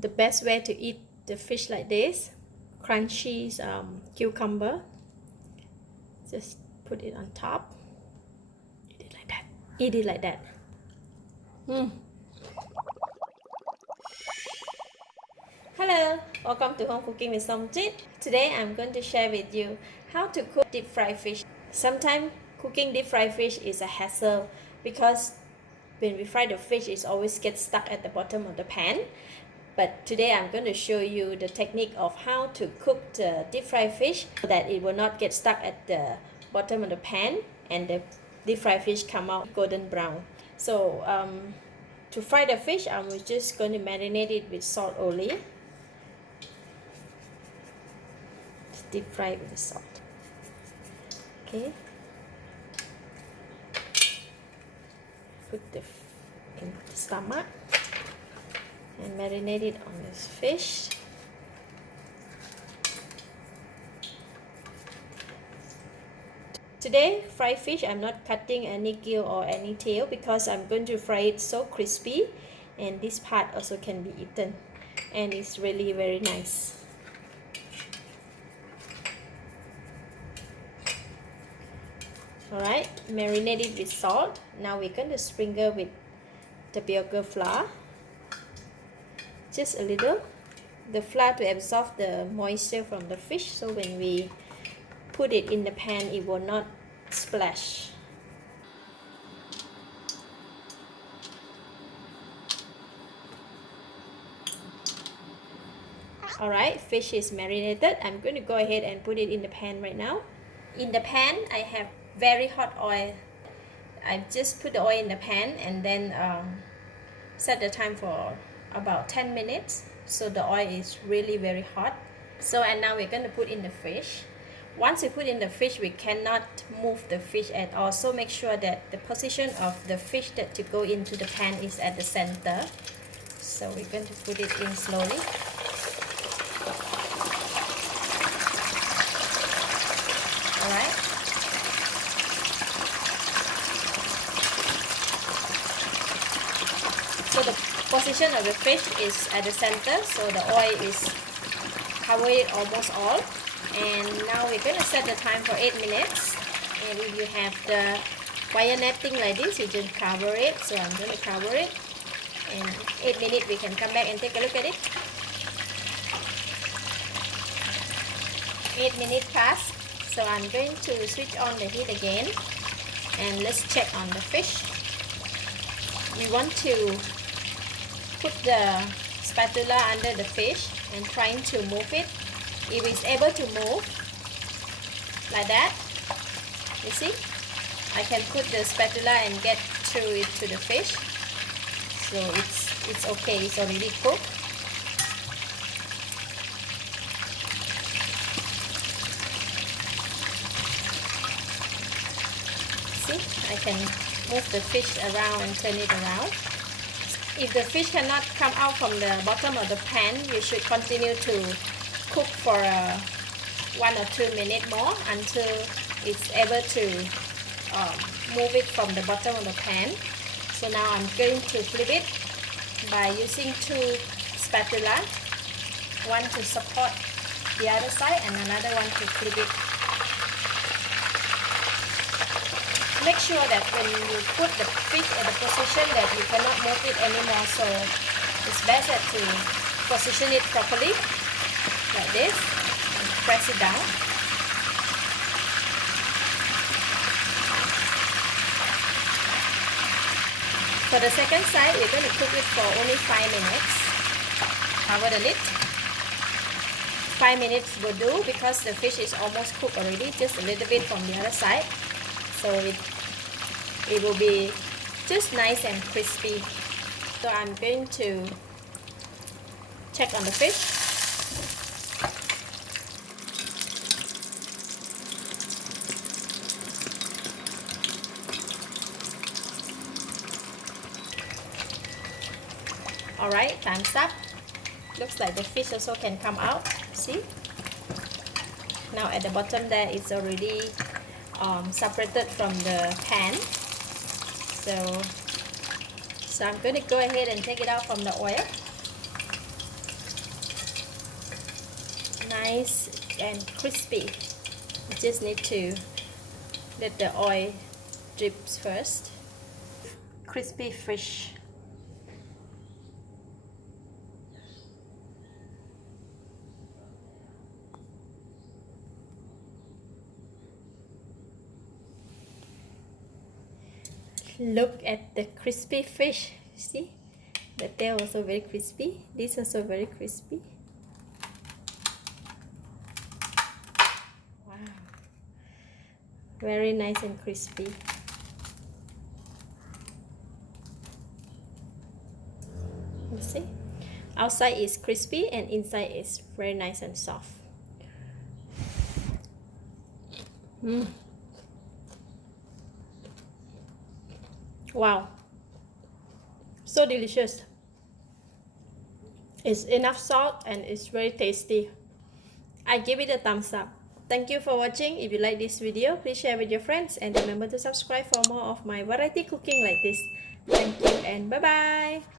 the best way to eat the fish like this, crunchy cucumber. Just put it on top. Eat it like that. Eat it like that. Hello, welcome to Home Cooking with Somjit. Today I'm going to share with you how to cook deep fried fish. Sometimes cooking deep fried fish is a hassle because when we fry the fish, it always gets stuck at the bottom of the pan. But today I'm going to show you the technique of how to cook the deep fried fish so that it will not get stuck at the bottom of the pan and the deep fried fish come out golden brown. So to fry the fish, I'm just going to marinate it with salt only. Deep fry it with the salt. Okay. Put in the stomach and marinate it on this fish. Today, fried fish, I'm not cutting any gill or any tail because I'm going to fry it so crispy, and this part also can be eaten, and it's really very nice. Alright, marinate it with salt. Now we're going to sprinkle with tapioca flour. Just a little. The flour to absorb the moisture from the fish, so when we put it in the pan, it will not splash. Alright, fish is marinated. I'm going to go ahead and put it in the pan right now. In the pan, I have very hot oil. I just put the oil in the pan and then set the time for about 10 minutes. So the oil is really very hot. So and now we're going to put in the fish. Once we put in the fish, we cannot move the fish at all. So make sure that the position of the fish that to go into the pan is at the center. So we're going to put it in slowly. Alright. So the position of the fish is at the center, so the oil is covered almost all. And now we're going to set the time for 8 minutes. And if you have the wire netting like this, you just cover it. So I'm going to cover it. And 8 minutes we can come back and take a look at it. 8 minutes passed. So I'm going to switch on the heat again. And let's check on the fish. We want to put the spatula under the fish and trying to move it. If it's able to move like that, you see, I can put the spatula and get through it to the fish. So it's okay, it's already cooked. See, I can move the fish around and turn it around. If the fish cannot come out from the bottom of the pan, you should continue to cook for 1 or 2 minutes more until it's able to move it from the bottom of the pan. So now I'm going to flip it by using 2 spatula, one to support the other side and another one to flip it. Make sure that when you put the fish at the position that you cannot move it anymore, so it's better to position it properly like this and press it down. For the second side, we're going to cook it for only 5 minutes. Cover the lid. 5 minutes will do because the fish is almost cooked already, just a little bit from the other side. So it will be just nice and crispy. So I'm going to check on the fish. Alright, time's up. Looks like the fish also can come out. See? Now at the bottom there, it's already separated from the pan. So I'm going to go ahead and take it out from the oil. nice and crispy. You just need to let the oil drips first. Crispy fish. Look at the crispy fish. See, the tail also very crispy. This also very crispy. Wow, very nice and crispy. You see, outside is crispy and inside is very nice and soft. Wow, so delicious. It's enough salt and it's very tasty. I give it a thumbs up. Thank you for watching. If you like this video, please share with your friends and remember to subscribe for more of my variety cooking like this. Thank you and bye bye.